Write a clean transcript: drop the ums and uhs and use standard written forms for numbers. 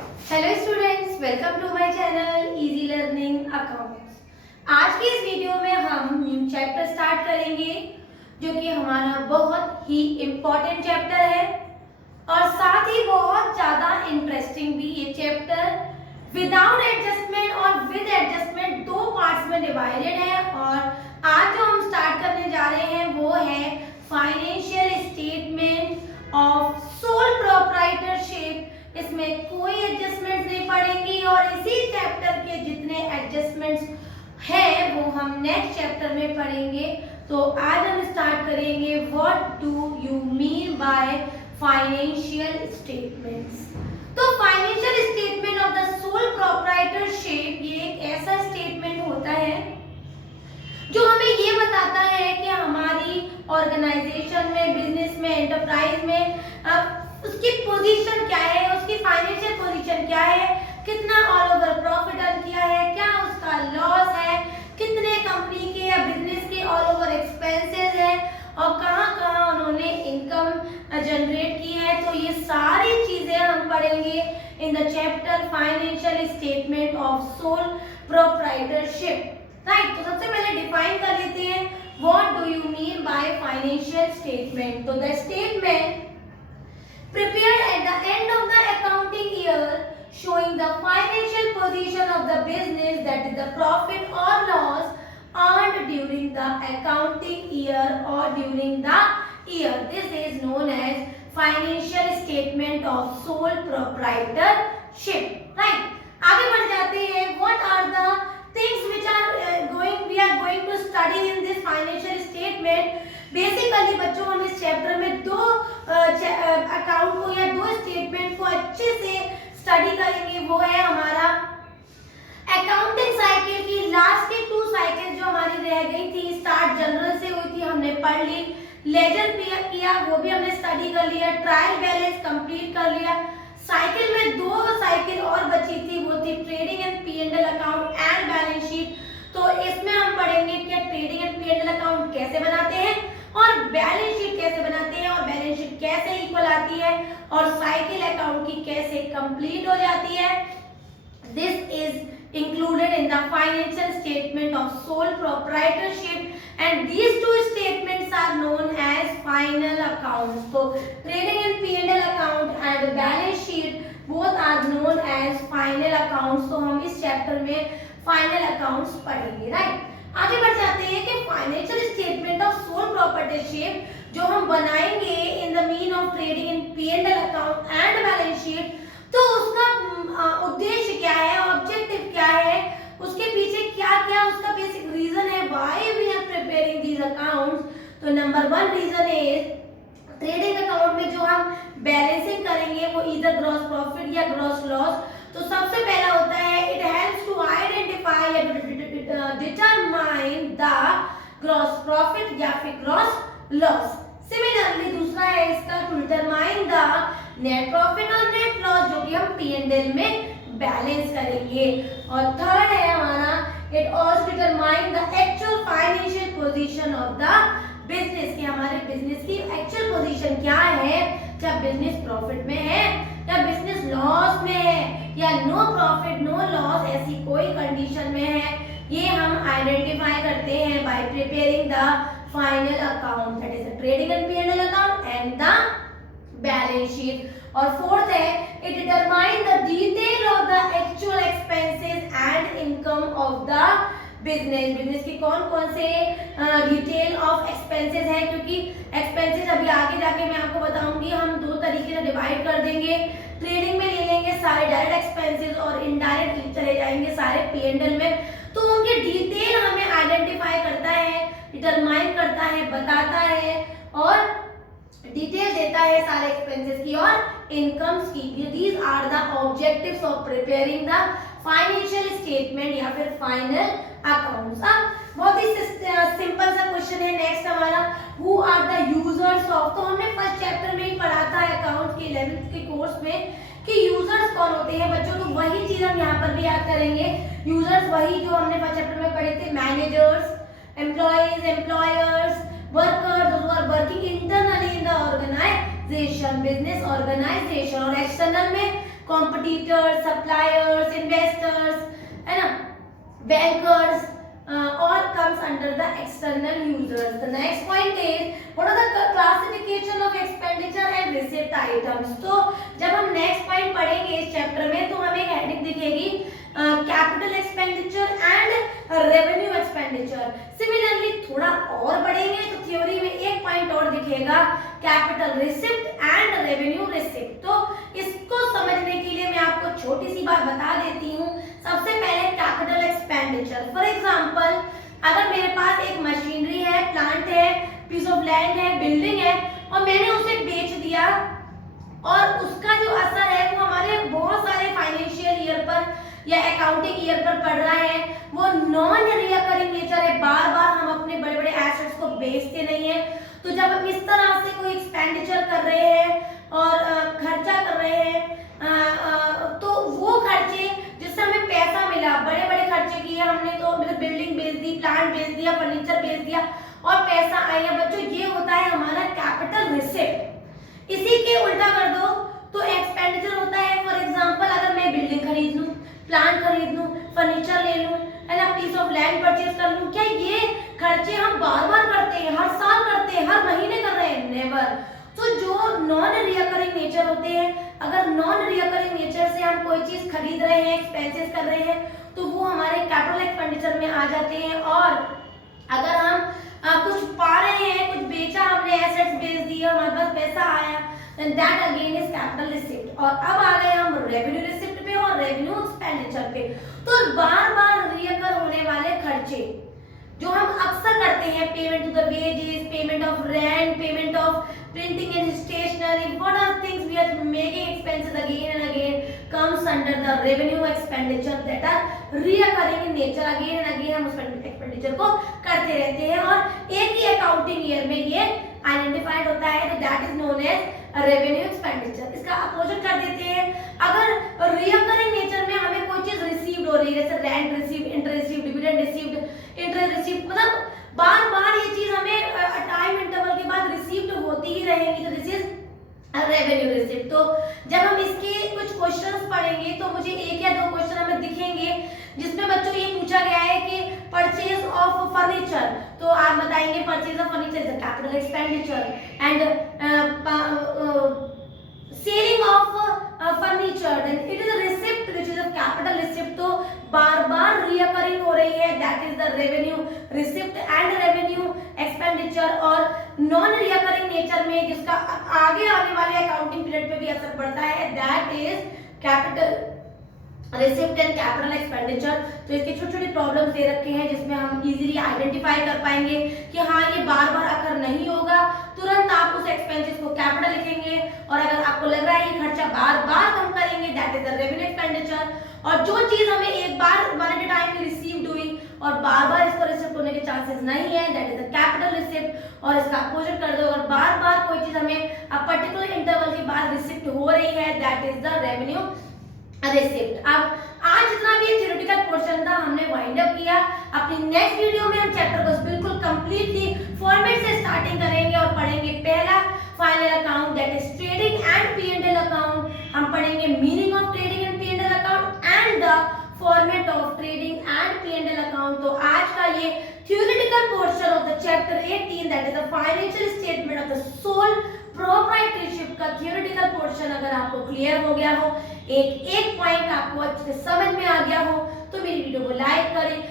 Hello students, welcome to my channel easy learning accounts. आज की इस वीडियो में हम न्यू चैप्टर स्टार्ट करेंगे जो कि हमारा बहुत ही इम्पोर्टेंट चैप्टर है और साथ ही बहुत ज़्यादा इंटरेस्टिंग भी। ये चैप्टर विदाउट एडजस्टमेंट और विद एडजस्टमेंट दो पार्ट्स में डिवाइडेड है और आज जो हम स्टार्ट करने जा रहे हैं वो है financial statement of sole proprietorship. इसमें कोई एडजस्टमेंट्स नहीं पड़ेंगी और इसी चैप्टर के जितने एडजस्टमेंट्स हैं वो हम नेक्स्ट चैप्टर में पढ़ेंगे। तो आज हम स्टार्ट करेंगे what do you mean by financial statements. तो financial statement of the sole proprietorship ये एक ऐसा स्टेटमेंट होता है जो हमें ये बताता है कि हमारी ऑर्गेनाइजेशन में, बिजनेस में, एंटरप्राइज में उसकी पोजीशन क्या है, उसकी फाइनेंशियल पोजीशन क्या है, कितना ऑल ओवर प्रॉफिट अर्न किया है, क्या उसका लॉस है, कितने कंपनी के या बिजनेस के ऑल ओवर एक्सपेंसेस है और कहाँ-कहाँ उन्होंने इनकम जनरेट की है। तो ये सारी चीजें हम पढ़ेंगे in the chapter financial statement of sole proprietorship. Right, तो सबसे पहले डिफाइन कर लेते हैं what do you mean by financial statement. तो the statement prepared at the end of the accounting year showing the financial position of the business, that is the profit or loss earned during the accounting year or during the year. This is known as financial statement of sole proprietorship. Right, आगे बढ़ जाते हैं। What are the things which are we are going to study in this financial statement? Basically बच्चों हम इस chapter में दो account को या दो स्टेटमेंट को अच्छे से स्टडी करेंगे। वो है हमारा अकाउंटिंग साइकिल की लास्ट की 2 साइकिल जो हमारी रह गई थी। स्टार्ट जनरल से हुई थी, हमने पढ़ ली। लेजर किया, वो भी हमने स्टडी कर लिया। ट्रायल बैलेंस कंप्लीट कर लिया। साइकिल में 2 साइकिल और बची थी, वो थी trading and P&L account and balance sheet. तो इसमें हम पढ़ेंगे कि ट्रेडिंग एंड P&L अकाउंट कैसे बनाते हैं और बैलेंस शीट कैसे बनाते हैं और बैलेंस शीट कैसे इक्वल आती है और साइकिल अकाउंट की कैसे कंप्लीट हो जाती है। This is included in the financial statement of sole proprietorship and these two statements are known as final accounts. तो trading and P&L account and balance sheet both are known as final accounts. तो हम इस chapter में final accounts पढ़ेंगे। Right, आगे बढ़ जाते हैं कि financial statement of sole proprietorship जो हम बनाएंगे in the mean of trading in P&L account and balance sheet, तो उसका उद्देश्य क्या है, ऑब्जेक्टिव क्या है, उसके पीछे क्या-क्या उसका बेसिक रीजन है why we are preparing these accounts. तो number 1 reason is trading account में जो हम बैलेंसिंग करेंगे वो इधर ग्रॉस प्रॉफिट या ग्रॉस लॉस। तो सबसे पहला होता है इट हेल्प्स टू आइडेंटिफाई या डिटरमाइन द ग्रॉस प्रॉफिट या फिर ग्रॉस लॉस। सिमिलरली दूसरा है इसका to determine the net profit और नेट लॉस जो कि हम P&L में बैलेंस करेंगे। और थर्ड है हमारा it also determine the actual financial position of the business, कि हमारे बिजनेस की एक्चुअल पोजीशन क्या है, क्या बिजनेस प्रॉफिट में है या बिजनेस लॉस में है या नो प्रॉफिट नो लॉस ऐसी कोई कंडीशन में है। ये हम आइडेंटिफाई करते हैं bye preparing the final account, that is the trading and P&L account and the balance sheet. और फोर्थ है it determine the detail of the actual expenses and income of the business के कौन-कौन से detail of expenses है, क्योंकि expenses अभी आगे जाके मैं आपको बताऊंगी। हम 2 तरीके से डिवाइड कर देंगे। ट्रेडिंग में ले लेंगे सारे डायरेक्ट एक्सपेंसेस और इनडायरेक्ट चले जाएंगे सारे P&L में। तो उनके डिटेल हमें आइडेंटिफाई करता है, डिटरमाइन करता है, बताता है और डिटेल देता है सारे एक्सपेंसेस की और इनकम्स की। These are the objectives of preparing the financial statement या फिर फाइनल अकाउंट्स। अब बहुत ही सिंपल सा क्वेश्चन है नेक्स्ट हमारा, who are the users of. तो हमने फर्स्ट चैप्टर में ही पढ़ा था अकाउंट के 11th के कोर्स में कि यूजर्स कौन होते हैं बच्चों। तो वही चीज हम यहाँ पर भी याद करेंगे। यूजर्स वही जो हमने फर्स्ट चैप्टर में पढ़े थे, managers, employees, employers, workers who are working internally in the organisation, business organisation. और एक्सटर्नल में कॉम्पिटिटर्स, सप्लायर्स, इन्वेस्टर्स, है ना, bankers, all comes under the external users. The next point is what are the classification of expenditure and receipt items. तो जब हम next point पढ़ेंगे इस chapter में तो हमें हेडिंग दिखेगी capital expenditure and revenue expenditure. Similarly थोड़ा और बढ़ेंगे तो थ्योरी में एक पॉइंट और दिखेगा capital receipt and revenue receipt. तो इसको समझने के लिए मैं आपको छोटी सी बात बता देती हूँ. सबसे पहले कैपिटल एक्सपेंडिचर. फॉर एग्जांपल अगर मेरे पास एक मशीनरी है, प्लांट है, पीस ऑफ लैंड है, बिल्डिंग है और मैंने उसे बेच दिया और उसका जो असर है वो हमारे बहुत सारे फाइनेंशियल ईयर पर या अकाउंटिंग ईयर पर पड़ रहा है, वो नॉन रिकरिंग नेचर है. बार बार हम अपने बड़े बड़े एसेट्स को बेचते नहीं है. तो जब हम इस तरह से कोई एक्सपेंडिचर कर रहे हैं और खर्चा कर रहे हैं तो वो खर्चे जिससे हमें पैसा मिला, बड़े बड़े खर्चे किए हमने, तो मतलब बिल्डिंग बेच दी, प्लांट बेच दिया, फर्नीचर बेच दिया और पैसा आया बच्चों, ये होता है हमारा कैपिटल रिसिप्ट. इसी के उल्टा कर दो तो एक्सपेंडिचर होता है. फॉर एग्जांपल अगर मैं बिल्डिंग खरीद लूं, प्लांट खरीद लूं, फर्नीचर ले लूं, है ना, पीस ऑफ लैंड परचेज कर लूं, क्या ये खर्चे हम बार बार करते हैं, हर साल करते हैं, हर महीने कर रहे हैं? नेवर. तो जो नॉन रिकरिंग नेचर होते हैं, अगर नॉन रिकरिंग नेचर से हम कोई चीज खरीद रहे हैं, एक्सपेंसेस कर रहे हैं, तो वो हमारे कैपिटल एक्सपेंडिचर में आ जाते हैं. और अगर हम कुछ पा रहे हैं, कुछ बेचा हमने, एसेट्स बेच दिए, हमारे पास पैसा आया, then that again is capital receipt. और अब आ गए हम रेवेन्यू रिसिप्ट पे और रेवेन्यू एक्सपेंडिचर पे. तो बार बार रिकर होने वाले खर्चे जो हम अक्सर करते हैं, payment to the wages, payment of rent, payment of printing and stationery, what are things we are making expenses again and again comes under the revenue expenditure that are recurring in nature. again and again हम उस expenditure को करते रहते हैं और एक ही accounting year में ये आइडेंटिफाइड होता है. तो that is known as revenue expenditure. इसका अपोजिट कर देते हैं. अगर रिकरिंग नेचर में हमें कोई चीज रिसीव्ड हो रही है, जैसे rent received, interest received, dividend received, interest received, मतलब बार बार ये चीज हमें टाइम इंटरवल के बाद रिसीव्ड होती ही रहेंगी, तो दिस इज रेवेन्यू रिसीप्ट. तो जब हम इसके कुछ क्वेश्चंस पढ़ेंगे तो मुझे एक या दो क्वेश्चन हमें दिखेंगे जिसमें बच्चों ये पूछा गया है कि परचेज ऑफ फर्नीचर, तो आप बताएंगे purchase of furniture is a capital expenditure and selling of furniture then it is a receipt which is a capital receipt. तो बार बार रिकरिंग हो रही है, that is the revenue receipt and revenue expenditure. और नॉन रिकरिंग नेचर में जिसका आगे आने वाले अकाउंटिंग पीरियड पे भी असर पड़ता है, that is capital receipt and capital expenditure. तो इसके छोटे छोटे प्रॉब्लम्स दे रखे हैं जिसमें हम इजीली आइडेंटिफाई कर पाएंगे कि हाँ ये बार बार अकर नहीं होगा, तुरंत आप उस एक्सपेंसेस को कैपिटल लिखेंगे. और अगर आपको लग रहा है ये खर्चा बार बार हम करेंगे, that is the revenue expenditure. और जो चीज हमें एक बार वन एट टाइम में रिसीव्ड हुई और बार बार इसको रिसिप्ट होने के चांसेस नहीं है, that is the capital receipt. और इसका अपोजिट कर दो, अगर बार बार कोई चीज हमें पर्टिकुलर इंटरवल के बाद रिसिप्ट हो रही है, that is the revenue receipt. अब आज जितना भी थ्योरेटिकल पोर्शन था हमने वाइंड अप किया. अपनी नेक्स्ट वीडियो में हम चैप्टर को बिल्कुल कंप्लीटली फॉर्मेट से स्टार्टिंग करेंगे और पढ़ेंगे पहला final account, that is trading and P and L account. हम पढ़ेंगे meaning of trading and P and L account and the format of trading and P and L account. तो आज का ये theoretical portion of the chapter 18 that is the financial statement of the sole proprietorship का theoretical portion अगर आपको clear हो गया हो, एक एक पॉइंट आपको अच्छे से समझ में आ गया हो, तो मेरी वीडियो को लाइक करें,